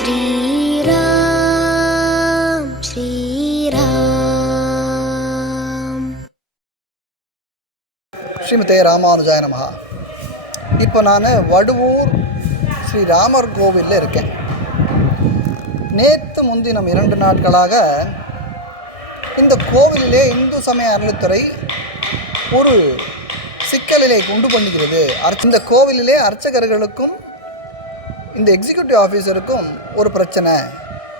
ஸ்ரீராம் ஸ்ரீராம். ஸ்ரீமதே ராமானுஜாய நமகா இப்போ நான் வடுவூர் ஸ்ரீ ராமர் கோவிலில் இருக்கேன். நேற்று முன்தினம் இரண்டு நாட்களாக இந்த கோவிலிலே இந்து சமய அறநிலைத்துறை ஒரு சிக்கலிலே கொண்டு பண்ணுகிறது இந்த கோவிலிலே அர்ச்சகர்களுக்கும் இந்த எக்ஸிக்யூட்டிவ் ஆஃபீஸருக்கும் ஒரு பிரச்சனை.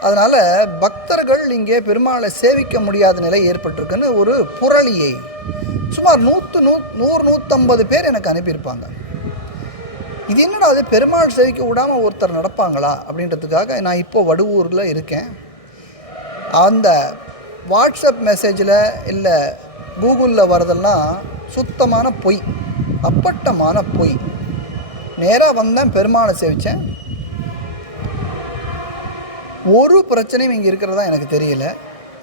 அதனால் பக்தர்கள் இங்கே பெருமாளை சேவிக்க முடியாத நிலை ஏற்பட்டிருக்குன்னு ஒரு புரளியை. சுமார் நூற்று நூ நூறு நூற்றம்பது பேர் எனக்கு அனுப்பியிருப்பாங்க. இது என்னடா அது பெருமாள் சேவிக்க விடாமல் ஒருத்தர் நடப்பாங்களா அப்படின்றதுக்காக நான் இப்போ வடுவூரில் இருக்கேன். அந்த வாட்ஸ்அப் மெசேஜில் இல்லை கூகுளில் வரதெல்லாம் சுத்தமான பொய் அப்பட்டமான பொய். நேராக வந்தேன் பெருமானை சேவித்தேன் ஒரு பிரச்சனையும் இங்கே இருக்கிறதா எனக்கு தெரியல.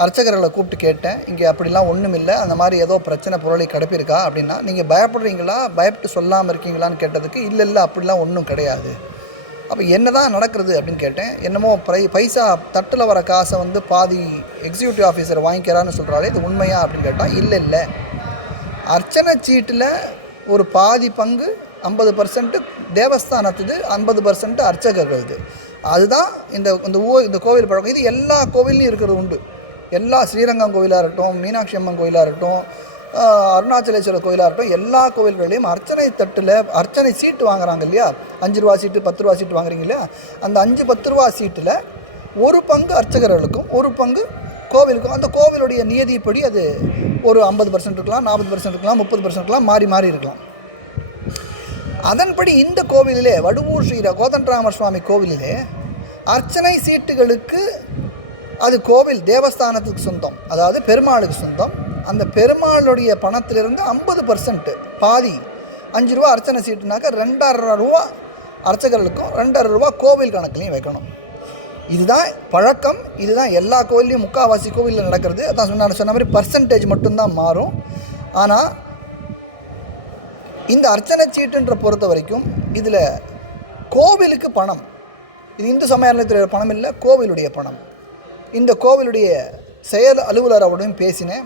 அர்ச்சகர்களை கூப்பிட்டு கேட்டேன். இங்கே அப்படிலாம் ஒன்றும் இல்லை. அந்த மாதிரி ஏதோ பிரச்சனை புரளி கிடப்பிருக்கா அப்படின்னா நீங்கள் பயப்படுறீங்களா? பயப்பட்டு சொல்லாமல் இருக்கீங்களான்னு கேட்டதுக்கு இல்லை இல்லை அப்படிலாம் ஒன்றும் கிடையாது. அப்போ என்ன தான் நடக்கிறது? அப்படின்னு கேட்டேன். என்னமோ ப்ரை பைசா தட்டில் வர காசை வந்து பாதி எக்ஸிக்யூட்டிவ் ஆஃபீஸர் வாங்கிக்கிறான்னு சொல்கிறாரு இது உண்மையா? அப்படின்னு கேட்டால் இல்லை இல்லை. அர்ச்சனை சீட்டில் ஒரு பாதி பங்கு ஐம்பது பர்சன்ட்டு தேவஸ்தானத்துது ஐம்பது பர்சன்ட் அர்ச்சகர்களது. அதுதான் இந்த இந்த ஊ இந்த கோவில் பழக்கம். இது எல்லா கோவில்லையும் இருக்கிறது உண்டு. எல்லா ஸ்ரீரங்கம் கோவிலாக இருக்கட்டும் மீனாட்சி அம்மன் கோயிலாக இருக்கட்டும் அருணாச்சலேஸ்வரர் கோயிலாக இருக்கட்டும் எல்லா கோவில்களையும் அர்ச்சனை தட்டில் அர்ச்சனை சீட்டு வாங்குறாங்க இல்லையா? அஞ்சு ரூபா சீட்டு பத்து ரூபா சீட்டு வாங்குறீங்க இல்லையா? அந்த அஞ்சு பத்து ரூபா சீட்டில் ஒரு பங்கு அர்ச்சகர்களுக்கும் ஒரு பங்கு கோவிலுக்கும் அந்த கோவிலுடைய நியதிப்படி அது ஒரு ஐம்பது பர்சன்ட் இருக்கலாம் நாற்பது பர்சன்ட் இருக்கலாம் முப்பது பர்சன்ட் இருக்கலாம் மாறி மாறி இருக்கலாம். அதன்படி இந்த கோவிலிலே வடுவூர் ஸ்ரீ கோதண்டராமர் சுவாமி கோவிலிலே அர்ச்சனை சீட்டுகளுக்கு அது கோவில் தேவஸ்தானத்துக்கு சொந்தம். அதாவது பெருமாளுக்கு சொந்தம். அந்த பெருமாளுடைய பணத்திலிருந்து ஐம்பது பர்சன்ட்டு பாதி அஞ்சு ரூபா அர்ச்சனை சீட்டுனாக்க ரெண்டரை ரூபா அர்ச்சகர்களுக்கும் ரெண்டரை ரூபா கோவில் கணக்குலையும் வைக்கணும். இதுதான் பழக்கம். இதுதான் எல்லா கோவில்லையும் முக்காவாசி கோவிலில் நடக்கிறது. அதான் சொன்ன சொன்ன மாதிரி பர்சன்டேஜ் மட்டும்தான் மாறும். ஆனால் இந்த அர்ச்சனை சீட்டுன்ற பொறுத்த வரைக்கும் இதில் கோவிலுக்கு பணம். இது இந்து சமய அறநிலையத்துறையோட பணம் இல்லை கோவிலுடைய பணம். இந்த கோவிலுடைய செயல் அலுவலர் அவருடையும் பேசினேன்.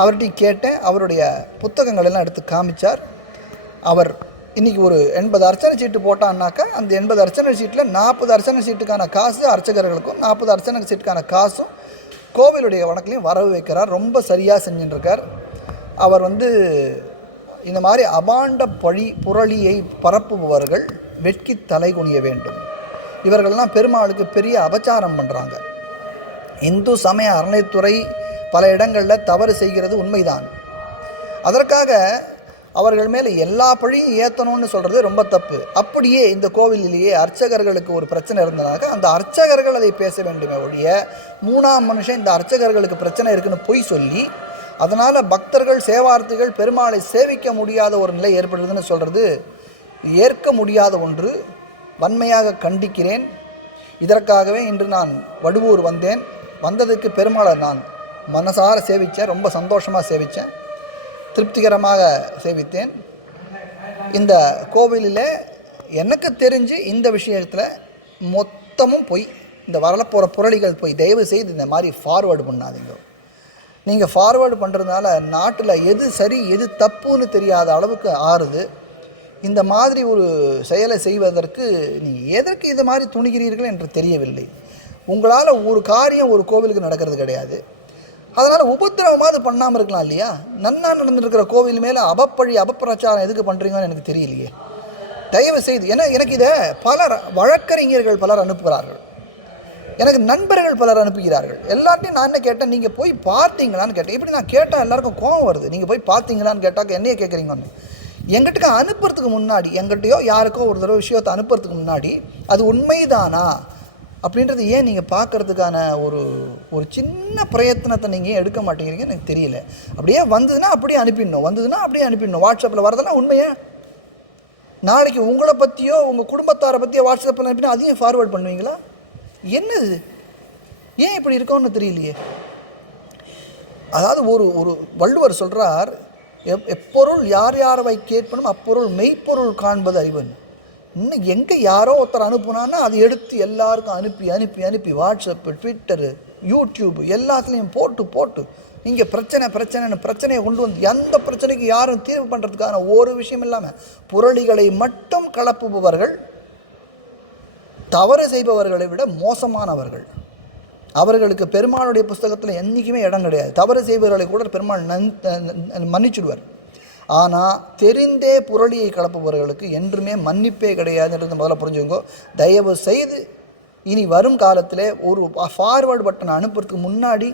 அவர்கிட்டையும் கேட்டேன். அவருடைய புத்தகங்கள் எல்லாம் எடுத்து காமிச்சார். அவர் இன்றைக்கி ஒரு எண்பது அர்ச்சனை சீட்டு போட்டான்னாக்கா அந்த எண்பது அர்ச்சனை சீட்டில் நாற்பது அர்ச்சனை சீட்டுக்கான காசு அர்ச்சகர்களுக்கும் நாற்பது அர்ச்சனை சீட்டுக்கான காசும் கோவிலுடைய வழக்கிலையும் வரவு வைக்கிறார். ரொம்ப சரியாக செஞ்சுட்டுருக்கார் அவர் வந்து இந்த மாதிரி அபாண்ட பழி புரளியை பரப்புபவர்கள் வெட்கி தலை குனிய வேண்டும். இவர்கள்லாம் பெருமாளுக்கு பெரிய அபச்சாரம் பண்ணுறாங்க இந்து சமய அறநிலைத்துறை பல இடங்களில் தவறு செய்கிறது உண்மைதான். அதற்காக அவர்கள் மேலே எல்லா பழியும் ஏற்றணும்னு சொல்கிறது ரொம்ப தப்பு. அப்படியே இந்த கோவிலிலேயே அர்ச்சகர்களுக்கு ஒரு பிரச்சனை இருந்ததாக அந்த அர்ச்சகர்கள் அதை பேச வேண்டுமே ஒழிய மூணாம் மனுஷன் இந்த அர்ச்சகர்களுக்கு பிரச்சனை இருக்குன்னு பொய் சொல்லி அதனால் பக்தர்கள் சேவார்த்திகள் பெருமாளை சேவிக்க முடியாத ஒரு நிலை ஏற்படுதுன்னு சொல்கிறது ஏற்க முடியாத ஒன்று. வன்மையாக கண்டிக்கிறேன். இதற்காகவே இன்று நான் வடுவூர் வந்தேன். வந்ததுக்கு பெருமாளை நான் மனசார சேவித்தேன் ரொம்ப சந்தோஷமாக சேவித்தேன் திருப்திகரமாக சேவித்தேன். இந்த கோவிலில் எனக்கு தெரிஞ்சு இந்த விஷயத்தில் மொத்தமும் போய் இந்த வரலப்போகிற புரளிகள் போய் தயவு செய்து இந்த மாதிரி ஃபார்வேர்டு பண்ணாதீங்க. நீங்கள் ஃபார்வேர்டு பண்ணுறதுனால நாட்டில் எது சரி எது தப்புன்னு தெரியாத அளவுக்கு ஆறுது. இந்த மாதிரி ஒரு செயலை செய்வதற்கு நீங்கள் எதற்கு இது மாதிரி துணிகிறீர்கள் என்று தெரியவில்லை. உங்களால் ஒரு காரியம் ஒரு கோவிலுக்கு நடக்கிறது கிடையாது. அதனால் உபத்திரவமாவது பண்ணாமல் இருக்கலாம் இல்லையா? நன்னா நடந்துருக்கிற கோவில் மேலே அபப்பழி அபப்பிரச்சாரம் எதுக்கு பண்ணுறீங்கன்னு எனக்கு தெரியலையே. தயவு செய்து ஏன்னா எனக்கு இதை பலர் வழக்கறிஞர்கள் பலர் அனுப்புகிறார்கள். எனக்கு நண்பர்கள் பலர் அனுப்புகிறார்கள். எல்லாத்தையும் நான் என்ன கேட்டேன்? நீங்கள் போய் பார்த்தீங்களான்னு கேட்டேன். இப்படி நான் கேட்டால் எல்லாருக்கும் கோவம் வருது. நீங்கள் போய் பார்த்தீங்களான்னு கேட்டாக்க என்னைய கேட்குறீங்கன்னு எங்கிட்ட அனுப்புறதுக்கு முன்னாடி எங்கிட்டயோ யாருக்கோ ஒரு தடவை விஷயத்தை அனுப்புறதுக்கு முன்னாடி அது உண்மைதானா? அப்படின்றது ஏன் நீங்கள் பார்க்கறதுக்கான ஒரு ஒரு சின்ன பிரயத்தனத்தை நீங்கள் ஏன் எடுக்க மாட்டேங்கிறீங்கன்னு எனக்கு தெரியல. அப்படியே வந்ததுன்னா அப்படியே அனுப்பிடணும். வந்ததுன்னா அப்படியே அனுப்பிடணும். வாட்ஸ்அப்பில் வரதெல்லாம் உண்மையா? நாளைக்கு உங்களை பற்றியோ உங்கள் குடும்பத்தாரை பற்றியோ வாட்ஸ்அப்பில் அனுப்பினா அதையும் ஃபார்வர்ட் பண்ணுவீங்களா? என்னது? ஏன் இப்படி இருக்கோன்னு தெரியலையே. அதாவது ஒரு ஒரு வள்ளுவர் சொல்கிறார் எப் எப்பொருள் யார் யாரவை கேட்பனும் அப்பொருள் மெய்ப்பொருள் காண்பது அறிவன். இன்னும் எங்கே யாரோ ஒருத்தர் அனுப்புனான்னா அதை எடுத்து எல்லாருக்கும் அனுப்பி அனுப்பி அனுப்பி வாட்ஸ்அப்பு ட்விட்டரு யூடியூப் எல்லாத்துலேயும் போட்டு போட்டு இங்கே பிரச்சனை பிரச்சனைன்னு பிரச்சனையை கொண்டு வந்து எந்த பிரச்சனைக்கு யாரும் தீர்வு பண்ணுறதுக்கான ஒரு விஷயம் இல்லாமல் புரளிகளை மட்டும் கலப்புபவர்கள் தவறு செய்பவர்களை விட மோசமானவர்கள். அவர்களுக்கு பெருமாளுடைய புஸ்தகத்தில் என்றைக்குமே இடம் கிடையாது. தவறு செய்பவர்களை கூட பெருமாள் நன் மன்னிச்சுடுவார். ஆனால் தெரிந்தே புரளியை கலப்புபவர்களுக்கு என்றுமே மன்னிப்பே கிடையாதுன்றது முதல்ல புரிஞ்சுக்கோ தயவு செய்து இனி வரும் காலத்தில் ஒரு ஃபார்வேர்டு பட்டன் அனுப்புறதுக்கு முன்னாடி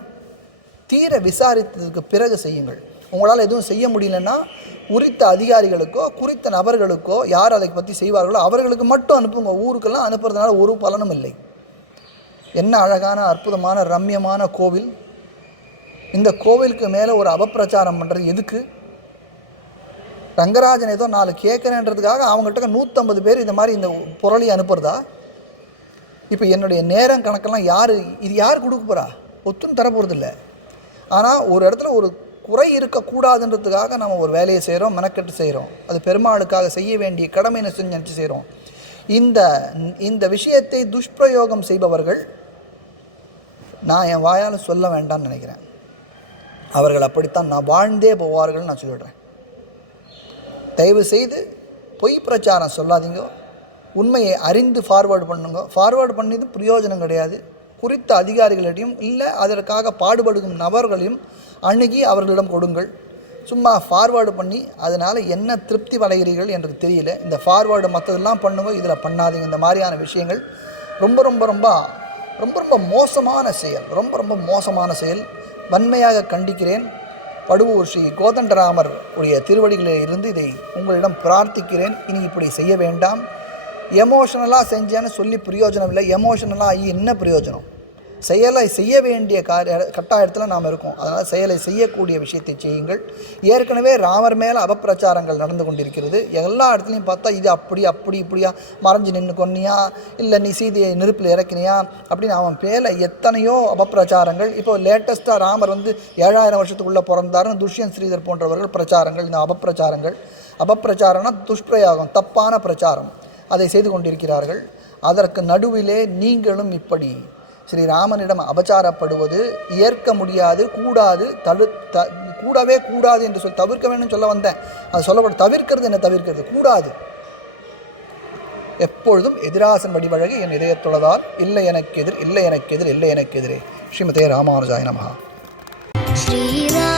தீர விசாரித்ததுக்கு பிறகு செய்யுங்கள். உங்களால் எதுவும் செய்ய முடியலன்னா குறித்த அதிகாரிகளுக்கோ குறித்த நபர்களுக்கோ யார் அதை பற்றி செய்வார்களோ அவர்களுக்கு மட்டும் அனுப்புங்க. ஊருக்கெல்லாம் அனுப்புறதுனால ஒரு பலனும் இல்லை. என்ன அழகான அற்புதமான ரம்யமான கோவில். இந்த கோவிலுக்கு மேலே ஒரு அபப்பிரச்சாரம் பண்ணுறது எதுக்கு? ரங்கராஜன் ஏதோ நாலு கேட்குறேன்றதுக்காக அவங்கள்ட்ட நூற்றம்பது பேர் இந்த மாதிரி இந்த புரளி அனுப்புறதா? இப்போ என்னுடைய நேரம் கணக்கெல்லாம் யார் இது யார் கொடுக்க போகிறா ஒத்தும் தரப்போகிறதில்ல ஆனால் ஒரு இடத்துல ஒரு குறை இருக்கக்கூடாதுன்றதுக்காக நம்ம ஒரு வேலையை செய்கிறோம் மெனக்கெட்டு செய்கிறோம் அது பெருமாளுக்காக செய்ய வேண்டிய கடமை செஞ்சு நினச்சி செய்கிறோம் இந்த இந்த விஷயத்தை துஷ்பிரயோகம் செய்பவர்கள் நான் என் வாயால் சொல்ல வேண்டாம்னு நினைக்கிறேன். அவர்கள் அப்படித்தான் நான் வாழ்ந்தே போவார்கள் நான் சொல்லிடுறேன். தயவு செய்து பொய் பிரச்சாரம் சொல்லாதீங்க. உண்மையை அறிந்து ஃபார்வேர்டு பண்ணுங்க. ஃபார்வேர்டு பண்ணது பிரயோஜனம் கிடையாது. குறித்த அதிகாரிகளிடையும் இல்லை அதற்காக பாடுபடும் நபர்களையும் அணுகி அவர்களிடம் கொடுங்கள். சும்மா ஃபார்வேர்டு பண்ணி அதனால் என்ன திருப்தி அடைகிறீர்கள் என்று தெரியல. இந்த ஃபார்வேர்டு மற்றதெல்லாம் பண்ணுங்க இதில் பண்ணாதீங்க. இந்த மாதிரியான விஷயங்கள் ரொம்ப ரொம்ப ரொம்ப ரொம்ப ரொம்ப மோசமான செயல். ரொம்ப ரொம்ப மோசமான செயல். வன்மையாக கண்டிக்கிறேன். படுவூர் ஸ்ரீ கோதண்டராமர் உடைய திருவடிகளில் இருந்து இதை உங்களிடம் பிரார்த்திக்கிறேன். இனி இப்படி செய்ய வேண்டாம். எமோஷனலாக செஞ்சேன்னு சொல்லி பிரயோஜனம் இல்லை. எமோஷனலாக ஆகி என்ன பிரயோஜனம்? செயலை செய்ய வேண்டிய காரிய கட்டாயத்தில் நாம் இருக்கோம். அதனால் செயலை செய்யக்கூடிய விஷயத்தை செய்யுங்கள். ஏற்கனவே ராமர் மேலே அபப்பிரச்சாரங்கள் நடந்து கொண்டிருக்கிறது. எல்லா இடத்துலையும் பார்த்தா இது அப்படி அப்படி இப்படியா? மறைஞ்சு நின்று கொன்னியா? இல்லை நீ சீதையை நெருப்பில் இறக்கினியா? அப்படின்னு அவன் பேல எத்தனையோ அபப்பிரச்சாரங்கள். இப்போ லேட்டஸ்ட்டாக ராமர் வந்து ஏழாயிரம் வருஷத்துக்குள்ளே பிறந்தாருன்னு துஷ்யந்த் ஸ்ரீதர் போன்றவர்கள் பிரச்சாரங்கள் இந்த அபப்பிரச்சாரங்கள். அபப்பிரச்சாரம்னா துஷ்பிரயோகம் தப்பான பிரச்சாரம். அதை செய்து கொண்டிருக்கிறார்கள். அதற்கு நடுவிலே நீங்களும் இப்படி ஸ்ரீராமனிடம் அபச்சாரப்படுவது ஏற்க முடியாது கூடாது தழு த கூடவே கூடாது என்று சொல் தவிர்க்க வேணும்னு சொல்ல வந்தேன். அது சொல்லப்பட தவிர்க்கிறது என்ன தவிர்க்கிறது? கூடாது. எப்பொழுதும் எதிராசன் வடிவழகி என் இதயத்துள்ளதால் இல்லை எனக்கு எதிர் இல்லை எனக்கு எதிர் இல்லை எனக்கு எதிரே. ஸ்ரீமதே ராமானுஜாய நமகா ஸ்ரீரா